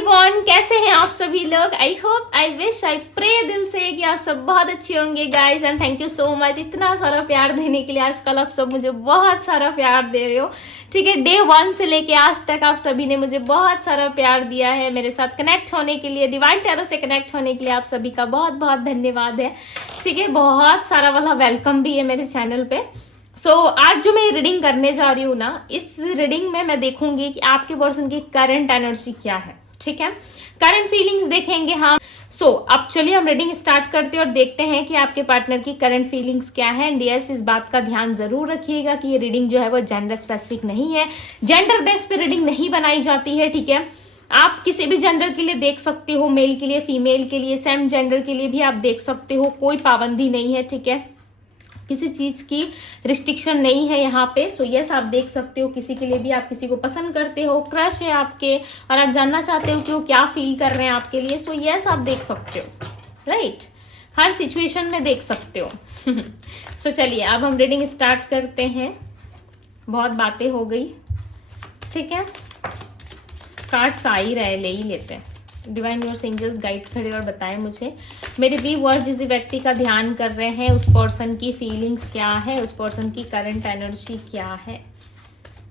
Everyone, कैसे हैं आप सभी लोग। I hope, I wish, I pray दिल से कि आप सब बहुत अच्छे होंगे guys. And thank you so much इतना सारा प्यार देने के लिए। आजकल आप सब मुझे बहुत सारा प्यार दे रहे हो, ठीक है। डे 1 से लेके आज तक आप सभी ने मुझे बहुत सारा प्यार दिया है। मेरे साथ कनेक्ट होने के लिए, डिवाइन टैरो से कनेक्ट होने के लिए आप सभी का बहुत बहुत धन्यवाद है, ठीक है। बहुत सारा वाला वेलकम भी है मेरे चैनल पे। आज जो मैं रीडिंग करने जा रही हूँ ना, इस रीडिंग में मैं देखूंगी कि आपके पर्सन की करंट एनर्जी क्या है, ठीक है। करंट फीलिंग्स देखेंगे हम। अब चलिए हम रीडिंग स्टार्ट करते हैं और देखते हैं कि आपके पार्टनर की करंट फीलिंग्स क्या है। एंड यस, इस बात का ध्यान जरूर रखिएगा कि ये रीडिंग जो है वो जेंडर स्पेसिफिक नहीं है, जेंडर बेस पे रीडिंग नहीं बनाई जाती है, ठीक है। आप किसी भी जेंडर के लिए देख सकते हो, मेल के लिए, फीमेल के लिए, सेम जेंडर के लिए भी आप देख सकते हो, कोई पाबंदी नहीं है, ठीक है। किसी चीज की रिस्ट्रिक्शन नहीं है यहाँ पे। यस, आप देख सकते हो, किसी के लिए भी, आप किसी को पसंद करते हो, क्रश है आपके और आप जानना चाहते हो कि वो क्या फील कर रहे हैं आपके लिए। यस, आप देख सकते हो, राइट। हर सिचुएशन में देख सकते हो। चलिए अब हम रीडिंग स्टार्ट करते हैं। बहुत बातें हो गई, ठीक है। कार्ड्स आ ही रहे, ले ही लेते हैं। डिवाइन यूनिवर्स एंजल्स गाइड खड़े और बताएं मुझे, मेरे दी वर्ड जिस व्यक्ति का ध्यान कर रहे हैं उस पर्सन की फीलिंग्स क्या है, उस पर्सन की करंट एनर्जी क्या है,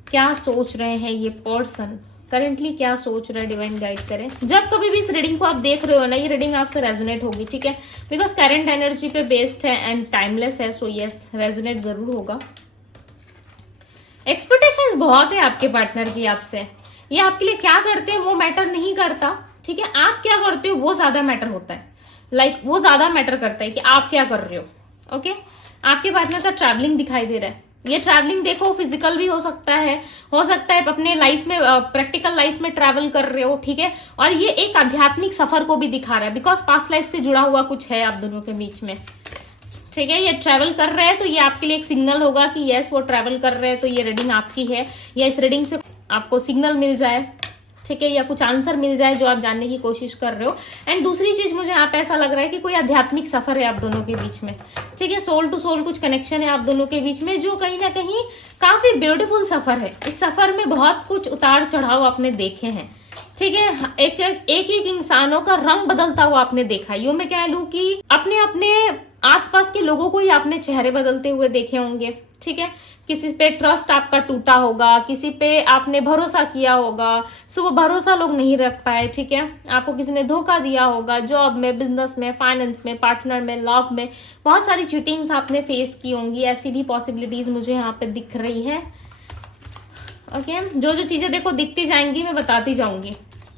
क्या सोच रहे हैं ये पर्सन करंटली, क्या सोच रहा है। डिवाइन गाइड करें। जब कभी भी इस रीडिंग को आप देख रहे हो ना, ये रीडिंग आपसे रेजोनेट होगी, ठीक है, बिकॉज करंट एनर्जी पे बेस्ड है एंड टाइमलेस है। यस, रेजोनेट जरूर होगा। एक्सपेक्टेशंस बहुत है आपके पार्टनर की आपसे। ये आपके लिए क्या करते हैं वो मैटर नहीं करता, ठीक है। आप क्या करते हो वो ज्यादा मैटर होता है। वो ज्यादा मैटर करता है कि आप क्या कर रहे हो, ओके। आपके पार्टनर का ट्रैवलिंग दिखाई दे रहा है। ये ट्रैवलिंग देखो फिजिकल भी हो सकता है अपने लाइफ में, प्रैक्टिकल लाइफ में ट्रैवल कर रहे हो, ठीक है। और ये एक आध्यात्मिक सफर को भी दिखा रहा है, बिकॉज पास्ट लाइफ से जुड़ा हुआ कुछ है आप दोनों के बीच में, ठीक है। ये ट्रैवल कर रहे हैं तो ये आपके लिए एक सिग्नल होगा कि यस वो ट्रैवल कर रहे हैं, तो ये रीडिंग आपकी है, या इस रीडिंग से आपको सिग्नल मिल जाए, ठीक है, या कुछ आंसर मिल जाए जो आप जानने की कोशिश कर रहे हो। एंड दूसरी चीज, मुझे यहाँ पे ऐसा लग रहा है कि कोई आध्यात्मिक सफर है आप दोनों के बीच में, ठीक है। सोल टू सोल कुछ कनेक्शन है आप दोनों के बीच में, जो कहीं ना कहीं काफी ब्यूटीफुल सफर है। इस सफर में बहुत कुछ उतार चढ़ाव आपने देखे हैं, ठीक है। एक इंसानों का रंग बदलता हुआ आपने देखा। यूं मैं कह लूं कि अपने अपने आसपास के लोगों को ही आपने चेहरे बदलते हुए देखे होंगे, ठीक है। किसी पे ट्रस्ट आपका टूटा होगा, किसी पे आपने भरोसा किया होगा, वो भरोसा लोग नहीं रख पाए, ठीक है। आपको किसी ने धोखा दिया होगा, जॉब में, बिजनेस में, फाइनेंस में, पार्टनर में, लव में, बहुत सारी चीटिंग्स आपने फेस की होंगी। ऐसी भी पॉसिबिलिटीज मुझे यहाँ पे दिख रही है, ओके। जो चीजें देखो दिखती जाएंगी मैं बताती जाऊंगी,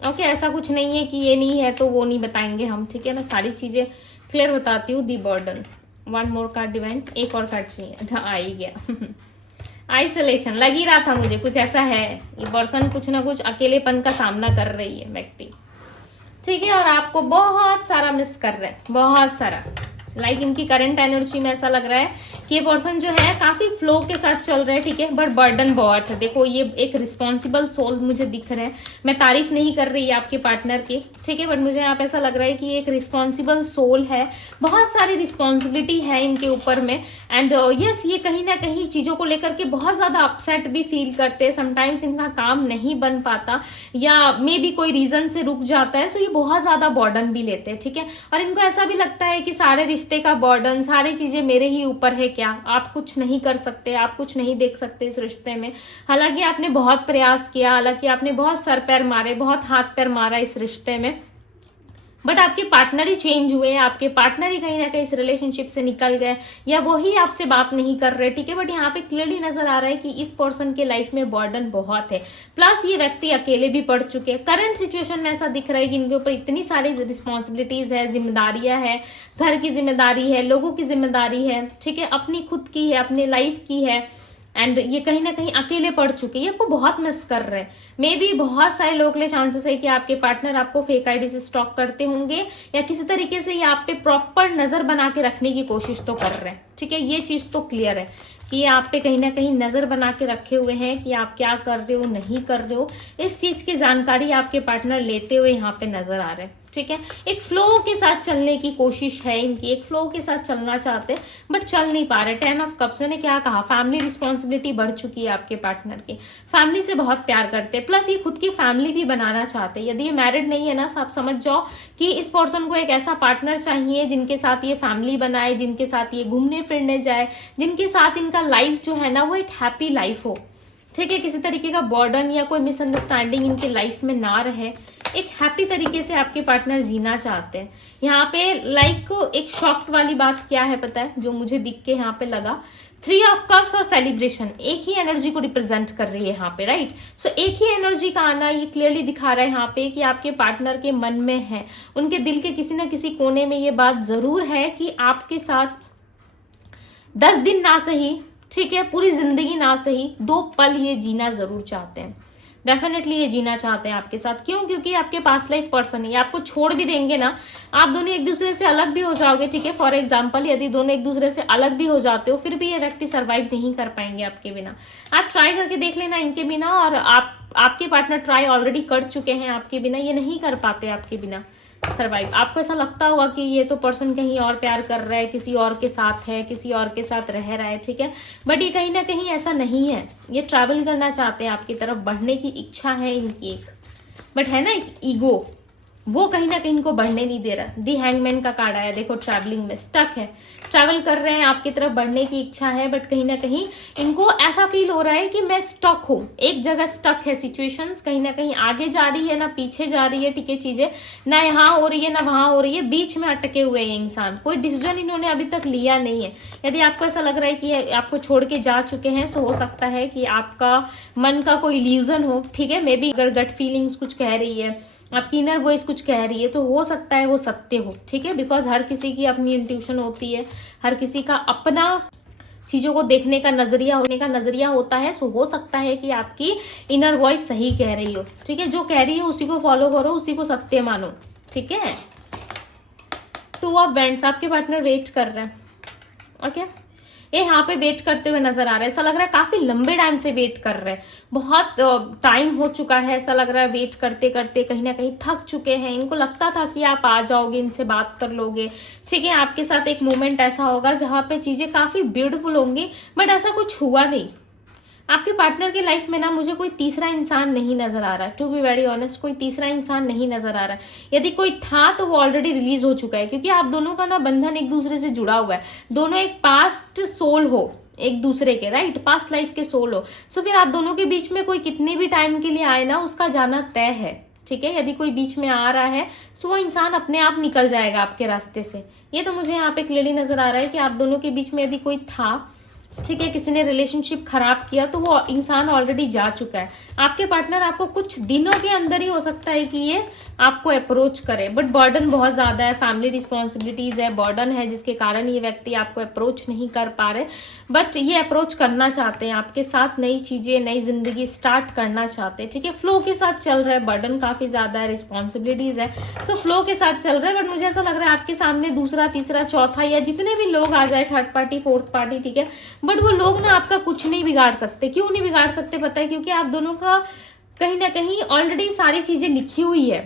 ओके। ऐसा कुछ नहीं है कि ये नहीं है तो वो नहीं बताएंगे हम, ठीक है। मैं सारी चीजें क्लियर बताती हूँ। The burden, one more card divine, एक और कार्ड चाहिए, आ ही गया। आइसोलेशन, लग ही रहा था मुझे कुछ ऐसा है। ये पर्सन कुछ ना कुछ अकेलेपन का सामना कर रही है व्यक्ति, ठीक है। और आपको बहुत सारा मिस कर रहा है, बहुत सारा। इनकी करंट एनर्जी में ऐसा लग रहा है कि ये पर्सन जो है काफी फ्लो के साथ चल रहे हैं, ठीक है, बट बर्डन बहुत है। देखो ये एक रिस्पॉन्सिबल सोल मुझे दिख रहे हैं। मैं तारीफ नहीं कर रही है आपके पार्टनर की, ठीक है, बट मुझे यहाँ पे ऐसा लग रहा है कि एक रिस्पॉन्सिबल सोल है, बहुत सारी रिस्पॉन्सिबिलिटी है इनके ऊपर में। एंड यस, ये कहीं ना कहीं चीजों को लेकर के बहुत ज्यादा अपसेट भी फील करते हैं। समटाइम्स इनका काम नहीं बन पाता या मे बी कोई रीजन से रुक जाता है, ये बहुत ज्यादा बर्डन भी लेते हैं, ठीक है। और इनको ऐसा भी लगता है कि सारे रिश्ते का बर्डन, सारी चीजें मेरे ही ऊपर है, क्या आप कुछ नहीं कर सकते, आप कुछ नहीं देख सकते इस रिश्ते में। हालांकि आपने बहुत प्रयास किया, हालांकि आपने बहुत सर पैर मारे, बहुत हाथ पैर मारा इस रिश्ते में, बट आपके पार्टनर ही चेंज हुए, आपके पार्टनर ही कहीं ना कहीं इस रिलेशनशिप से निकल गए, या वो ही आपसे बात नहीं कर रहे, ठीक है। बट यहाँ पे क्लियरली नजर आ रहा है कि इस पर्सन के लाइफ में बर्डन बहुत है, प्लस ये व्यक्ति अकेले भी पड़ चुके हैं। करंट सिचुएशन में ऐसा दिख रहा है कि इनके ऊपर इतनी सारी रिस्पॉन्सिबिलिटीज है, जिम्मेदारियां है, घर की जिम्मेदारी है, लोगों की जिम्मेदारी है, ठीक है, अपनी खुद की है, अपने लाइफ की है। एंड ये कहीं ना कहीं अकेले पड़ चुके हैं, आपको बहुत मिस कर रहे हैं। मे बी बहुत सारे लोग ले चांसेस है कि आपके पार्टनर आपको फेक आईडी से स्टॉक करते होंगे, या किसी तरीके से ये आप पे प्रॉपर नजर बना के रखने की कोशिश तो कर रहे हैं, ठीक है। ये चीज तो क्लियर है कि ये आप पे कहीं ना कहीं नजर बना के रखे हुए हैं कि आप क्या कर रहे हो, नहीं कर रहे हो। इस चीज की जानकारी आपके पार्टनर लेते हुए यहाँ पे नजर आ रहे हैं, ठीक है। एक फ्लो के साथ चलने की कोशिश है इनकी, एक फ्लो के साथ चलना चाहते हैं बट चल नहीं पा रहे। 10 ऑफ कप्स, मैंने क्या कहा, फैमिली रिस्पॉन्सिबिलिटी बढ़ चुकी है आपके पार्टनर की, फैमिली से बहुत प्यार करते हैं, प्लस ये खुद की फैमिली भी बनाना चाहते हैं। यदि ये मैरिड नहीं है ना, तो आप समझ जाओ कि इस पर्सन को एक ऐसा पार्टनर चाहिए जिनके साथ ये फैमिली बनाए, जिनके साथ ये घूमने फिरने जाए, जिनके साथ इनका लाइफ जो है ना वो एक हैप्पी लाइफ हो, ठीक है। किसी तरीके का बर्डन या कोई मिसअंडरस्टैंडिंग इनके लाइफ में ना रहे, एक हैप्पी तरीके से आपके पार्टनर जीना चाहते हैं। यहाँ पे एक शॉक्ड वाली बात क्या है पता है, जो मुझे दिख के यहाँ पे लगा, 3 ऑफ कप्स और सेलिब्रेशन एक ही एनर्जी को रिप्रेजेंट कर रही है यहाँ पे, राइट। सो एक ही एनर्जी का आना ये क्लियरली दिखा रहा है यहाँ पे कि आपके पार्टनर के मन में है, उनके दिल के किसी ना किसी कोने में ये बात जरूर है कि आपके साथ 10 दिन ना सही, ठीक है, पूरी जिंदगी ना सही, 2 पल ये जीना जरूर चाहते हैं। डेफिनेटली ये जीना चाहते हैं आपके साथ। क्यों? क्योंकि आपके पास लाइफ पर्सन है, आपको छोड़ भी देंगे ना, आप दोनों एक दूसरे से अलग भी हो जाओगे, ठीक है। फॉर एग्जाम्पल यदि दोनों एक दूसरे से अलग भी हो जाते हो, फिर भी ये व्यक्ति सर्वाइव नहीं कर पाएंगे आपके बिना। आप ट्राई करके देख लेना इनके बिना, और आपके पार्टनर ट्राई ऑलरेडी कर चुके हैं आपके बिना, ये नहीं कर पाते आपके बिना सर्वाइव। आपको ऐसा लगता होगा कि ये तो पर्सन कहीं और प्यार कर रहा है, किसी और के साथ है, किसी और के साथ रह रहा है, ठीक है, बट ये कहीं ना कहीं ऐसा नहीं है। ये ट्रैवल करना चाहते हैं आपकी तरफ, बढ़ने की इच्छा है इनकी एक, बट है ना एक ईगो, वो कहीं ना कहीं इनको बढ़ने नहीं दे रहा। दी हैंगमैन का कार्ड आया, देखो ट्रैवलिंग में स्टक है, ट्रैवल कर रहे हैं, आपकी तरफ बढ़ने की इच्छा है, बट कहीं ना कहीं इनको ऐसा फील हो रहा है कि मैं स्टक हूँ, एक जगह स्टक है। सिचुएशंस कहीं ना कहीं आगे जा रही है ना पीछे जा रही है, ठीक है, चीजें ना यहाँ हो रही है ना वहां हो रही है, बीच में अटके हुए हैं इंसान, कोई डिसीजन इन्होंने अभी तक लिया नहीं है। यदि आपको ऐसा लग रहा है कि आपको छोड़ के जा चुके हैं, तो हो सकता है कि आपका मन का कोई इल्यूजन हो, ठीक है। मे बी अगर गट फीलिंग्स कुछ कह रही है, आपकी इनर वॉइस कुछ कह रही है, तो हो सकता है वो सत्य हो, ठीक है। बिकॉज हर किसी की अपनी इंट्यूशन होती है, हर किसी का अपना चीजों को देखने का नजरिया होने का नजरिया होता है। सो हो सकता है कि आपकी इनर वॉइस सही कह रही हो, ठीक है। जो कह रही है उसी को फॉलो करो, उसी को सत्य मानो, ठीक है। 2 ऑफ वैंड्स, आपके पार्टनर वेट कर रहे हैं, ओके। ये यहाँ पे वेट करते हुए नजर आ रहा है, ऐसा लग रहा है काफी लंबे टाइम से वेट कर रहे हैं, बहुत टाइम हो चुका है, ऐसा लग रहा है वेट करते करते कहीं ना कहीं थक चुके हैं। इनको लगता था कि आप आ जाओगे, इनसे बात कर लोगे, ठीक है, आपके साथ एक मोमेंट ऐसा होगा जहां पे चीजें काफी ब्यूटीफुल होंगी, बट ऐसा कुछ हुआ नहीं। आपके पार्टनर की लाइफ में ना मुझे कोई तीसरा इंसान नहीं नजर आ रहा है, टू बी वेरी ऑनेस्ट, कोई तीसरा इंसान नहीं नजर आ रहा है। यदि कोई था तो वो ऑलरेडी रिलीज हो चुका है, क्योंकि आप दोनों का ना बंधन एक दूसरे से जुड़ा हुआ है, दोनों एक पास्ट सोल हो एक दूसरे के, राइट, पास्ट लाइफ के सोल हो। सो फिर आप दोनों के बीच में कोई कितने भी टाइम के लिए आए ना, उसका जाना तय है, ठीक है। यदि कोई बीच में आ रहा है तो वो इंसान अपने आप निकल जाएगा आपके रास्ते से। ये तो मुझे यहाँ पे क्लियरली नजर आ रहा है कि आप दोनों के बीच में यदि कोई था, ठीक है, किसी ने रिलेशनशिप खराब किया, तो वो इंसान ऑलरेडी जा चुका है। आपके पार्टनर आपको कुछ दिनों के अंदर ही हो सकता है कि ये आपको अप्रोच करे, बट बर्डन बहुत ज्यादा है, फैमिली रिस्पॉन्सिबिलिटीज है, बर्डन है, जिसके कारण ये व्यक्ति आपको अप्रोच नहीं कर पा रहे, बट ये अप्रोच करना चाहते हैं आपके साथ, नई चीजें, नई जिंदगी स्टार्ट करना चाहते हैं, ठीक है। फ्लो के साथ चल रहा है, बर्डन काफी ज्यादा है, रिस्पॉन्सिबिलिटीज है, सो फ्लो के साथ चल रहा है, बट मुझे ऐसा लग रहा है आपके सामने दूसरा, तीसरा, चौथा या जितने भी लोग आ जाए, थर्ड पार्टी, फोर्थ पार्टी, ठीक है, बट वो लोग ना आपका कुछ नहीं बिगाड़ सकते। क्यों नहीं बिगाड़ सकते पता है? क्योंकि आप दोनों का कहीं ना कहीं ऑलरेडी सारी चीजें लिखी हुई है,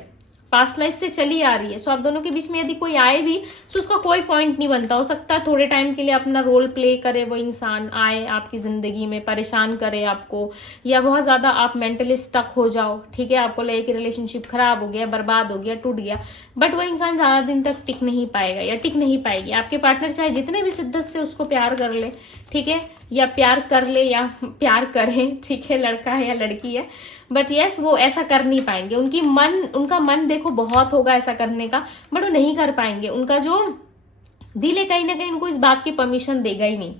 पास्ट लाइफ से चली आ रही है। सो आप दोनों के बीच में यदि कोई आए भी तो उसका कोई पॉइंट नहीं बनता। हो सकता है थोड़े टाइम के लिए अपना रोल प्ले करे, वो इंसान आए आपकी जिंदगी में, परेशान करे आपको, या बहुत ज्यादा आप मेंटली स्टक हो जाओ, ठीक है, आपको लगे कि रिलेशनशिप खराब हो गया, बर्बाद हो गया, टूट गया, बट वो इंसान ज्यादा दिन तक टिक नहीं पाएगा या टिक नहीं पाएगी। आपके पार्टनर चाहे जितने भी शिद्दत से उसको प्यार कर ले, ठीक है, या प्यार कर ले या प्यार करे, ठीक है, लड़का है या लड़की है, बट यस वो ऐसा कर नहीं पाएंगे। उनका मन देखो बहुत होगा ऐसा करने का, बट वो नहीं कर पाएंगे। उनका जो दिल है कहीं ना कहीं उनको इस बात की परमिशन देगा ही नहीं,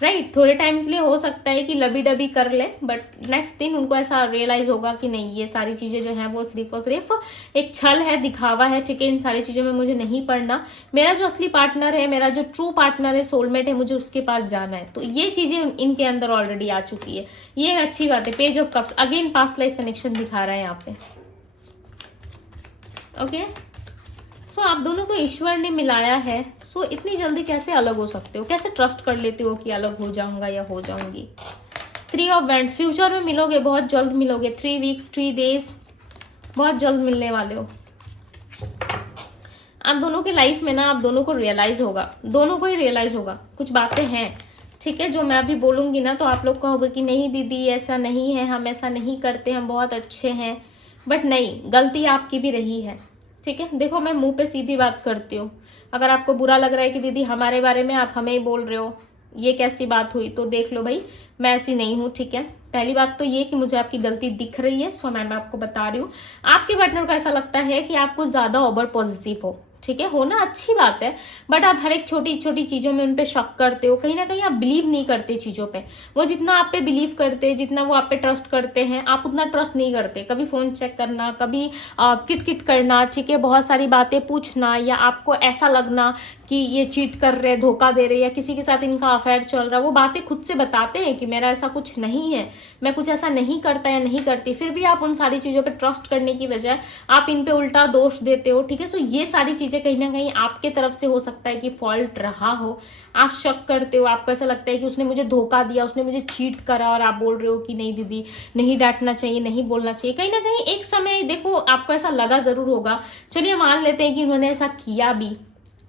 राइट। थोड़े टाइम के लिए हो सकता है कि लबी डबी कर ले, बट नेक्स्ट दिन उनको ऐसा रियलाइज होगा कि नहीं, ये सारी चीजें जो हैं वो सिर्फ और सिर्फ एक छल है, दिखावा है, ठीक है, इन सारी चीजों में मुझे नहीं पड़ना। मेरा जो असली पार्टनर है, मेरा जो ट्रू पार्टनर है, सोलमेट है, मुझे उसके पास जाना है। तो ये चीजें इनके अंदर ऑलरेडी आ चुकी है, ये अच्छी बात है। Page of cups again past life connection दिखा रहा है यहाँ पे, ओके। सो आप दोनों को ईश्वर ने मिलाया है। सो इतनी जल्दी कैसे अलग हो सकते हो, कैसे ट्रस्ट कर लेते हो कि अलग हो जाऊंगा या हो जाऊंगी। 3 ऑफ वैंड्स, फ्यूचर में मिलोगे, बहुत जल्द मिलोगे, 3 वीक्स 3 डेज, बहुत जल्द मिलने वाले हो। आप दोनों के लाइफ में ना आप दोनों को रियलाइज होगा, दोनों को ही रियलाइज होगा कुछ बातें हैं, ठीक है, जो मैं अभी बोलूंगी ना तो आप लोग कहोगे कि नहीं दीदी ऐसा नहीं है, हम ऐसा नहीं करते, हम बहुत अच्छे हैं, बट नहीं, गलती आपकी भी रही है, ठीक है। देखो मैं मुंह पे सीधी बात करती हूँ, अगर आपको बुरा लग रहा है कि दीदी हमारे बारे में आप हमें ही बोल रहे हो, ये कैसी बात हुई, तो देख लो भाई मैं ऐसी नहीं हूँ, ठीक है। पहली बात तो ये कि मुझे आपकी गलती दिख रही है, सो मैं आपको बता रही हूँ। आपके पार्टनर को ऐसा लगता है कि आप कुछ ज्यादा ओवर पॉजिटिव हो, ठीक है, होना अच्छी बात है, बट आप हर एक छोटी छोटी चीजों में उन पे शक करते हो, कहीं ना कहीं आप बिलीव नहीं करते चीजों पे। वो जितना आप पे बिलीव करते हैं, जितना वो आप पे ट्रस्ट करते हैं, आप उतना ट्रस्ट नहीं करते। कभी फोन चेक करना, कभी किट किट करना, ठीक है, बहुत सारी बातें पूछना, या आपको ऐसा लगना कि ये चीट कर रहे, धोखा दे रहे, या किसी के साथ इनका अफेयर चल रहा, वो बातें खुद से बताते हैं कि मेरा ऐसा कुछ नहीं है, मैं कुछ ऐसा नहीं करता या नहीं करती, फिर भी आप उन सारी चीजों पे ट्रस्ट करने की बजाय आप इन पे उल्टा दोष देते हो, ठीक है। सो ये सारी चीजें कहीं ना कहीं आपके तरफ से हो सकता है कि फॉल्ट रहा हो, आप शक करते हो, आपको ऐसा लगता है कि उसने मुझे धोखा दिया, उसने मुझे चीट करा, और आप बोल रहे हो कि नहीं दीदी नहीं डांटना चाहिए, नहीं बोलना चाहिए। कहीं ना कहीं एक समय देखो आपको ऐसा लगा जरूर होगा, चलिए मान लेते हैं कि उन्होंने ऐसा किया भी,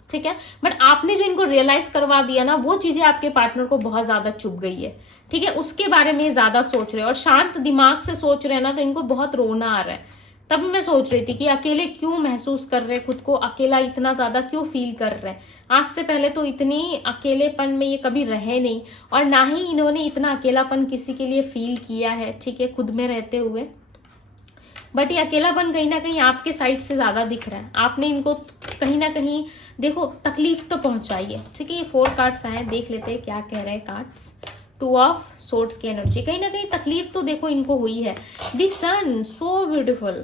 ठीक है, बट आपने जो इनको रियलाइज करवा दिया ना, वो चीजें आपके पार्टनर को बहुत ज्यादा चुभ गई है, ठीक है, उसके बारे में ज्यादा सोच रहे हैं और शांत दिमाग से सोच रहे हैं ना, तो इनको बहुत रोना आ रहा है। तब मैं सोच रही थी कि अकेले क्यों महसूस कर रहे हैं खुद को, अकेला इतना ज्यादा क्यों फील कर रहे हैं। आज से पहले तो इतनी अकेलेपन में ये कभी रहे नहीं, और ना ही इन्होंने इतना अकेलापन किसी के लिए फील किया है, ठीक है, खुद में रहते हुए। बट ये अकेलापन कहीं ना कहीं आपके साइड से ज्यादा दिख रहा है, आपने इनको कहीं ना कहीं देखो तकलीफ तो पहुंचाई है, ठीक है। ये 4 कार्ड्स आए, देख लेते हैं क्या कह रहे हैं कार्ड्स। 2 ऑफ सोर्ड्स की एनर्जी, कहीं ना कहीं तकलीफ तो देखो इनको हुई है। The sun so beautiful,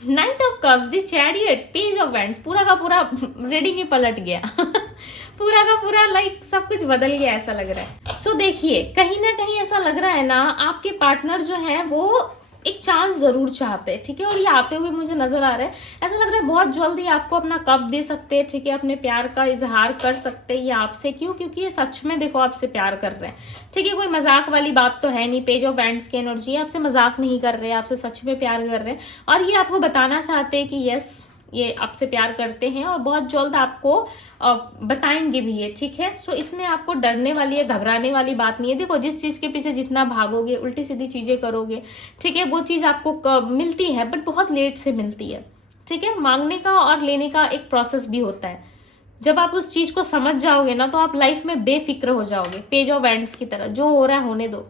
knight of cups, the chariot, page of wands, पूरा का पूरा रीडिंग ही पलट गया पूरा का पूरा लाइक सब कुछ बदल गया ऐसा लग रहा है। सो देखिए कहीं ना कहीं ऐसा लग रहा है ना, आपके पार्टनर जो है वो एक चांस जरूर चाहते हैं, ठीक है, और ये आते हुए मुझे नजर आ रहा है। ऐसा लग रहा है बहुत जल्दी आपको अपना कप दे सकते हैं, ठीक है, अपने प्यार का इजहार कर सकते हैं ये आपसे। क्यों? क्योंकि ये सच में देखो आपसे प्यार कर रहे हैं, ठीक है, कोई मजाक वाली बात तो है नहीं। पेज ऑफ वैंड्स की एनर्जी, आपसे मजाक नहीं कर रहे, आपसे सच में प्यार कर रहे हैं, और ये आपको बताना चाहते हैं कि यस ये आपसे प्यार करते हैं, और बहुत जल्द आपको बताएंगे भी ये, ठीक है। सो इसमें आपको डरने वाली या घबराने वाली बात नहीं है। देखो जिस चीज के पीछे जितना भागोगे, उल्टी सीधी चीजें करोगे, ठीक है, वो चीज आपको मिलती है, बट बहुत लेट से मिलती है, ठीक है। मांगने का और लेने का एक प्रोसेस भी होता है। जब आप उस चीज को समझ जाओगे ना, तो आप लाइफ में बेफिक्र हो जाओगे, पेज ऑफ वैंड्स की तरह, जो हो रहा है होने दो,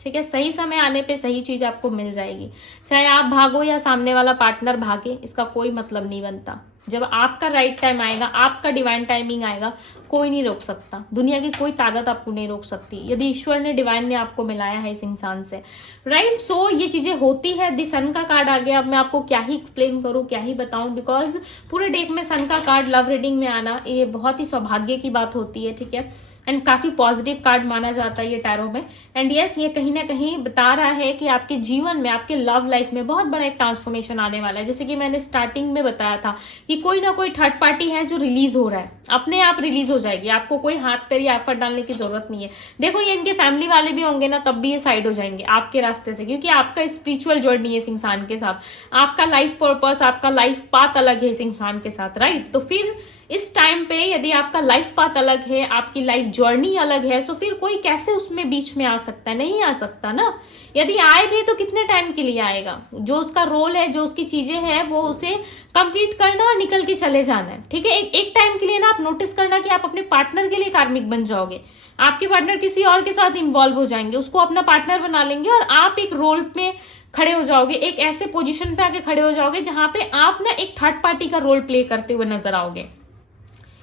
ठीक है, सही समय आने पे सही चीज आपको मिल जाएगी। चाहे आप भागो या सामने वाला पार्टनर भागे, इसका कोई मतलब नहीं बनता। जब आपका राइट टाइम आएगा, आपका डिवाइन टाइमिंग आएगा, कोई नहीं रोक सकता, दुनिया की कोई ताकत आपको नहीं रोक सकती, यदि ईश्वर ने डिवाइन ने आपको मिलाया है इस इंसान से, राइट। सो ये चीजें होती है। दी सन का कार्ड आ गया, अब मैं आपको क्या ही एक्सप्लेन करूं, क्या ही बताऊं, बिकॉज पूरे डेक में सन का कार्ड लव रीडिंग में आना ये बहुत ही सौभाग्य की बात होती है, ठीक है, एंड काफी पॉजिटिव कार्ड माना जाता है ये टैरो में। एंड यस ये कहीं ना कहीं बता रहा है कि आपके जीवन में, आपके लव लाइफ में बहुत बड़ा एक ट्रांसफॉर्मेशन आने वाला है। जैसे कि मैंने स्टार्टिंग में बताया था कि कोई ना कोई थर्ड पार्टी है जो रिलीज हो रहा है, अपने आप रिलीज हो जाएगी, आपको कोई हाथ पैर या एफर्ट डालने की जरूरत नहीं है। देखो ये इनके फैमिली वाले भी होंगे ना, तब भी ये साइड हो जाएंगे आपके रास्ते से, क्योंकि आपका स्पिरिचुअल जर्नी है इस इंसान के साथ, आपका लाइफ पर्पस, आपका लाइफ पाथ अलग है इस इंसान के साथ, राइट। तो फिर इस टाइम पे यदि आपका लाइफ पाथ अलग है, आपकी लाइफ जर्नी अलग है, तो फिर कोई कैसे उसमें बीच में आ सकता है? नहीं आ सकता ना। यदि आए भी तो कितने टाइम के लिए आएगा? जो उसका रोल है, जो उसकी चीजें हैं, वो उसे कंप्लीट करना और निकल के चले जाना है, ठीक है। एक टाइम के लिए ना आप नोटिस करना कि आप अपने पार्टनर के लिए कार्मिक बन जाओगे, आपके पार्टनर किसी और के साथ इन्वॉल्व हो जाएंगे, उसको अपना पार्टनर बना लेंगे, और आप एक रोल में खड़े हो जाओगे, एक ऐसे पोजीशन पे आके खड़े हो जाओगे जहां पे आप ना एक थर्ड पार्टी का रोल प्ले करते हुए नजर आओगे।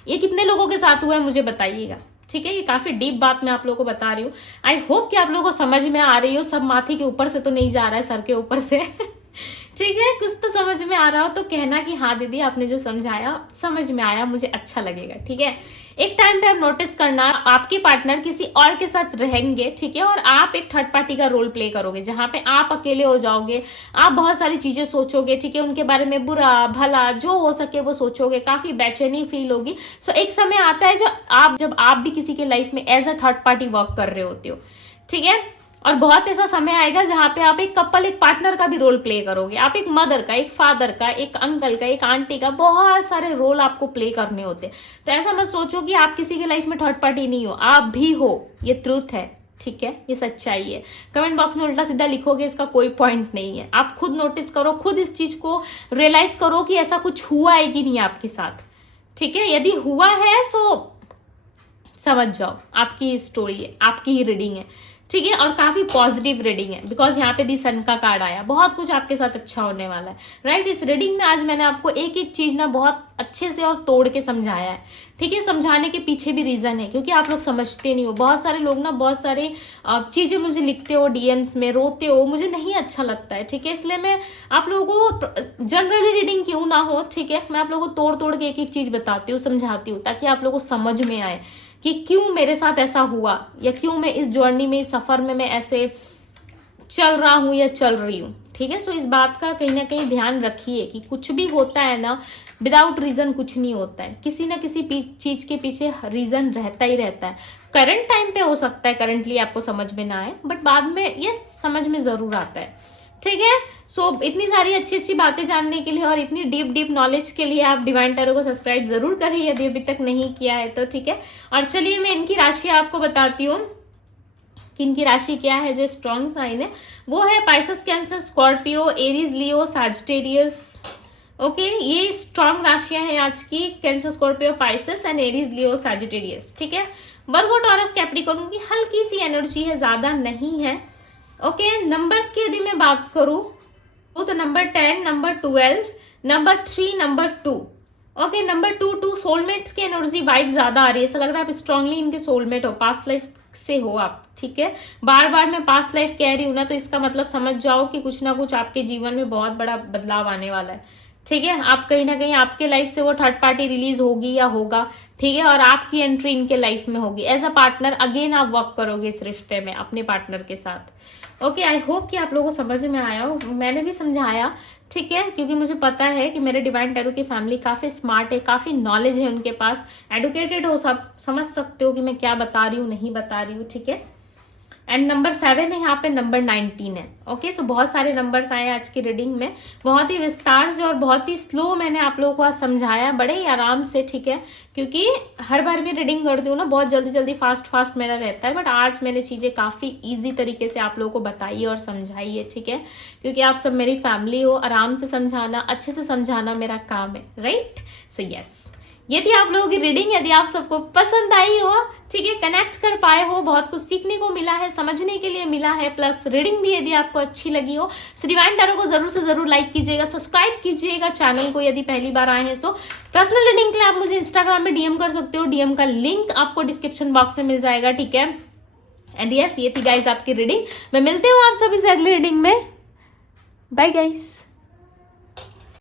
ये कितने लोगों के साथ हुआ है मुझे बताइएगा, ठीक है। ये काफी डीप बात मैं आप लोगों को बता रही हूँ। आई होप कि आप लोगों को समझ में आ रही हो, सब माथे के ऊपर से तो नहीं जा रहा है, सर के ऊपर से ठीक है, कुछ तो समझ में आ रहा हो तो कहना कि हाँ दीदी आपने जो समझाया समझ में आया, मुझे अच्छा लगेगा, ठीक है। एक टाइम पे आप नोटिस करना आपके पार्टनर किसी और के साथ रहेंगे, ठीक है, और आप एक थर्ड पार्टी का रोल प्ले करोगे, जहां पे आप अकेले हो जाओगे, आप बहुत सारी चीजें सोचोगे, ठीक है, उनके बारे में बुरा भला जो हो सके वो सोचोगे, काफी बेचैनी फील होगी। सो एक समय आता है जब आप भी किसी के लाइफ में as a third party work कर रहे होते हो, ठीक है। और बहुत ऐसा समय आएगा जहां पे आप एक कपल, एक पार्टनर का भी रोल प्ले करोगे। आप एक मदर का, एक फादर का, एक अंकल का, एक आंटी का, बहुत सारे रोल आपको प्ले करने होते हैं। तो ऐसा मत सोचो कि आप किसी की लाइफ में थर्ड पार्टी नहीं हो, आप भी हो। ये ट्रूथ है, ठीक है, ये सच्चाई है। कमेंट बॉक्स में उल्टा सीधा लिखोगे इसका कोई पॉइंट नहीं है। आप खुद नोटिस करो, खुद इस चीज को रियलाइज करो कि ऐसा कुछ हुआ है कि नहीं आपके साथ, ठीक है। यदि हुआ है सो समझ जाओ, आपकी स्टोरी है, आपकी ही रीडिंग है, ठीक है। और काफी पॉजिटिव रीडिंग है, बिकॉज यहाँ पे दी सन का कार्ड आया। बहुत कुछ आपके साथ अच्छा होने वाला है, राइट। इस रीडिंग में आज मैंने आपको एक एक चीज ना बहुत अच्छे से और तोड़ के समझाया है, ठीक है। समझाने के पीछे भी रीजन है, क्योंकि आप लोग समझते नहीं हो। बहुत सारे लोग ना बहुत सारे चीजें मुझे लिखते हो डीएम्स में, रोते हो, मुझे नहीं अच्छा लगता है, ठीक है। इसलिए मैं आप लोगों को जनरली रीडिंग क्यों ना हो, ठीक है, मैं आप लोगों को तोड़ तोड़ के एक एक चीज बताती हूँ, समझाती हूँ, ताकि आप लोगों को समझ में आए कि क्यों मेरे साथ ऐसा हुआ, या क्यों मैं इस जर्नी में, इस सफर में मैं ऐसे चल रहा हूं या चल रही हूं, ठीक है। सो इस बात का कहीं ना कहीं ध्यान रखिए कि कुछ भी होता है ना, विदाउट रीजन कुछ नहीं होता है। किसी ना किसी चीज के पीछे रीजन रहता ही रहता है। करंट टाइम पे हो सकता है करंटली आपको समझ में ना आए, बट बाद में ये समझ में जरूर आता है, ठीक है। सो इतनी सारी अच्छी अच्छी बातें जानने के लिए और इतनी डीप डीप नॉलेज के लिए आप डिवाइन टैरो को सब्सक्राइब जरूर करिए यदि अभी तक नहीं किया है तो, ठीक है। और चलिए मैं इनकी राशि आपको बताती हूँ कि इनकी राशि क्या है। जो स्ट्रॉन्ग साइन है वो है पाइसेस, कैंसर, स्कॉर्पियो, एरीज, लियो, सैजिटेरियस। ओके, ये स्ट्रॉन्ग राशियां हैं आज की, cancer, Scorpio, Pisces and Aries, Leo, Sagittarius, ठीक है। वर्गो, टॉरस, कैप्रिकॉर्न की हल्की सी एनर्जी है, ज्यादा नहीं है। ओके, नंबर्स की यदि मैं बात करूं तो number 10, number 12, number 3, number 2। Okay, number 2 soulmates की एनर्जी वाइब ज्यादा आ रही है। ऐसा लग रहा है आप स्ट्रांगली इनके सोलमेट हो, पास्ट लाइफ से हो आप, ठीक है। बार बार मैं पास्ट लाइफ कह रही हूं ना, तो इसका मतलब समझ जाओ कि कुछ ना कुछ आपके जीवन में बहुत बड़ा बदलाव आने वाला है, ठीक है। आप कहीं ना कहीं आपके लाइफ से वो थर्ड पार्टी रिलीज होगी या होगा, ठीक है, और आपकी एंट्री इनके लाइफ में होगी एज अ पार्टनर। अगेन आप वर्क करोगे इस रिश्ते में अपने पार्टनर के साथ। ओके, आई होप कि आप लोगों को समझ में आया हो, मैंने भी समझाया, ठीक है, क्योंकि मुझे पता है कि मेरे डिवाइन टैरो की फैमिली काफी स्मार्ट है, काफी नॉलेज है उनके पास, एडुकेटेड हो, सब समझ सकते हो कि मैं क्या बता रही हूँ, नहीं बता रही हूँ, ठीक है। एंड नंबर 7 है यहाँ पे, नंबर 19 है। ओके, सो बहुत सारे नंबर्स आए आज की रीडिंग में, बहुत ही विस्तार से और बहुत ही स्लो मैंने आप लोगों को आज समझाया, बड़े ही आराम से, ठीक है, क्योंकि हर बार मैं रीडिंग करती हूँ ना बहुत जल्दी जल्दी फास्ट मेरा रहता है, बट आज मैंने चीजें काफी इजी तरीके से आप लोगों को बताई और समझाई है, ठीक है, क्योंकि आप सब मेरी फैमिली हो। आराम से समझाना, अच्छे से समझाना मेरा काम है, राइट। सो यस, यदि आप लोगों की रीडिंग, यदि आप सबको पसंद आई हो, ठीक है, कनेक्ट कर पाए हो, बहुत कुछ सीखने को मिला है, समझने के लिए मिला है, प्लस रीडिंग भी यदि आपको अच्छी लगी हो, सो डिवाइन टैरो को जरूर से जरूर लाइक कीजिएगा, सब्सक्राइब कीजिएगा चैनल को यदि पहली बार आए हैं। सो पर्सनल रीडिंग के लिए आप मुझे इंस्टाग्राम में डीएम कर सकते हो, डीएम का लिंक आपको डिस्क्रिप्शन बॉक्स में मिल जाएगा, ठीक है। एंड यस, ये थी गाइस आपकी रीडिंग। मैं मिलती हूँ आप सभी से अगली रीडिंग में। Bye guys.